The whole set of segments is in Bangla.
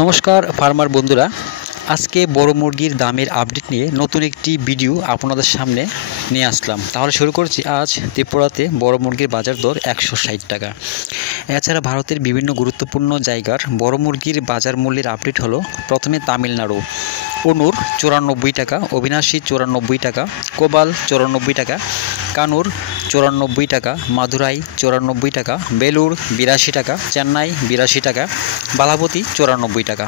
নমস্কার ফার্মার বন্ধুরা, আজকে বড় মুরগির দামের আপডেট নিয়ে নতুন একটি ভিডিও আপনাদের সামনে নিয়ে আসলাম। তাহলে শুরু করছি। আজ ত্রিপুরাতে বড় মুরগির বাজার দর 160 টাকা। এছাড়া ভারতের বিভিন্ন গুরুত্বপূর্ণ জায়গার বড় মুরগির বাজার মূল্যের আপডেট হলো। প্রথমে তামিলনাড়ু, অনুর 94 টাকা, অবিনাশী 94 টাকা, কোবাল 94 টাকা, কানুর 94 টাকা, মাদুরাই 94 টাকা, বেলুর 82 টাকা, চেন্নাই 82 টাকা, বালাপতি 94 টাকা।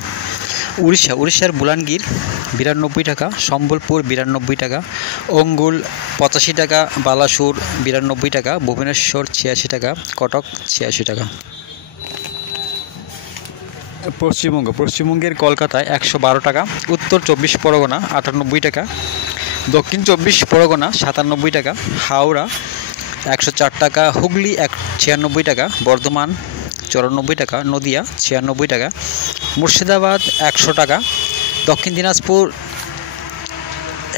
উড়িষ্যার বুলানগীর 92 টাকা, সম্বলপুর 92 টাকা, অঙ্গুল 85 টাকা, বালাসুর 92 টাকা, ভুবনেশ্বর 86 টাকা, কটক 86 টাকা। পশ্চিমবঙ্গের কলকাতায় 112 টাকা, উত্তর 24 পরগনা 98 টাকা, দক্ষিণ 24 পরগনা 97 টাকা, হাওড়া 104 টাকা, হুগলি 96 টাকা, বর্ধমান 94 টাকা, নদিয়া 96 টাকা, মুর্শিদাবাদ 100 টাকা, দক্ষিণ দিনাজপুর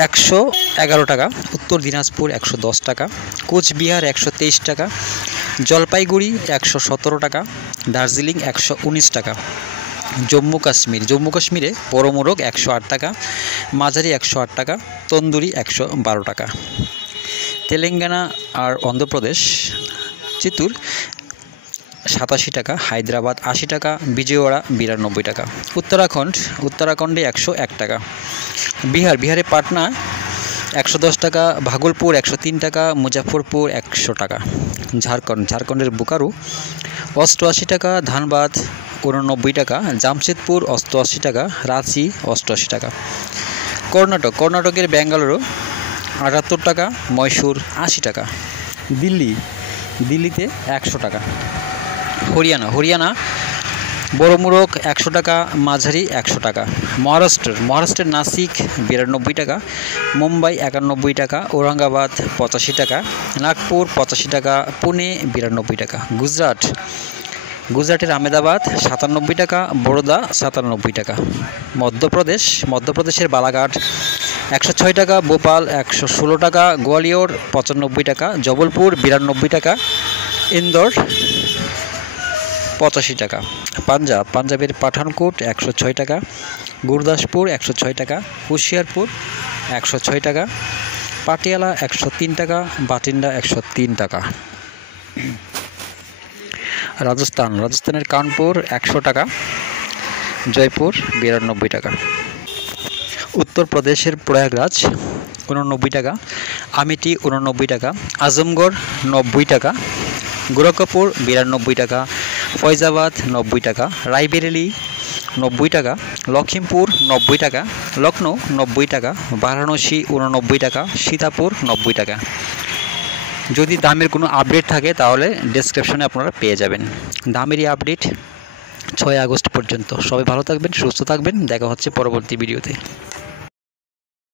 111 টাকা, উত্তর দিনাজপুর 110 টাকা, কোচবিহার 123 টাকা, জলপাইগুড়ি 117 টাকা, দার্জিলিং 119 টাকা। জম্মু কাশ্মীরে বড় মোরগ 108 টাকা, মাঝারি 108 টাকা, তন্দুরি 112 টাকা। তেলেঙ্গানা আর অন্ধ্রপ্রদেশ চিত্তুর 87 টাকা, হায়দ্রাবাদ 80 টাকা, বিজয়ওয়াড়া 92 টাকা। উত্তরাখণ্ডে 101 টাকা। বিহারে পাটনা 110 টাকা, ভাগলপুর 103 টাকা, মুজাফরপুর 100 টাকা। ঝাড়খণ্ডের বোকারো 88 টাকা, ধানবাদ 89 টাকা, জামশেদপুর 88 টাকা, রাঁচি 88 টাকা। কর্ণাটকের ব্যাঙ্গালুরু 78 টাকা, মহীশূর 80 টাকা। দিল্লিতে 100 টাকা। হরিয়ানা বড় মোরগ 100 টাকা, মাঝারি 100 টাকা। মহারাষ্ট্রের নাসিক 92 টাকা, মুম্বাই 91 টাকা, ঔরঙ্গাবাদ 85 টাকা, নাগপুর 85 টাকা, পুনে 92 টাকা। গুজরাটের আহমেদাবাদ 97 টাকা, বরোদা 97 টাকা। মধ্যপ্রদেশের বালাঘাট 106 টাকা, ভোপাল 116 টাকা, গোয়ালিয়র 95 টাকা, জবলপুর 92 টাকা, ইন্দোর 85 টাকা। পাঞ্জাবের পাঠানকোট 106 টাকা, গুরদাসপুর 106 টাকা, হুশিয়ারপুর 106 টাকা, পাটিয়ালা 103 টাকা, বাটিন্ডা 103 টাকা। রাজস্থানের কানপুর 100 টাকা, জয়পুর 92 টাকা। উত্তরপ্রদেশের প্রয়াগরাজ 89 টাকা, আমেঠি 89 টাকা, আজমগড় 90 টাকা, গোরখপুর 92 টাকা, ফৈজাবাদ 90 টাকা, রায়বেরেলি 90 টাকা, লখিমপুর 90 টাকা, লখনৌ 90 টাকা, বারাণসী 89 টাকা, সীতাপুর 90 টাকা। যদি দামের কোনো আপডেট থাকে তাহলে ডেসক্রিপশনে আপনারা পেয়ে যাবেন। দামেরই আপডেট 6 আগস্ট পর্যন্ত। সবাই ভালো থাকবেন, সুস্থ থাকবেন। দেখা হচ্ছে পরবর্তী ভিডিওতে।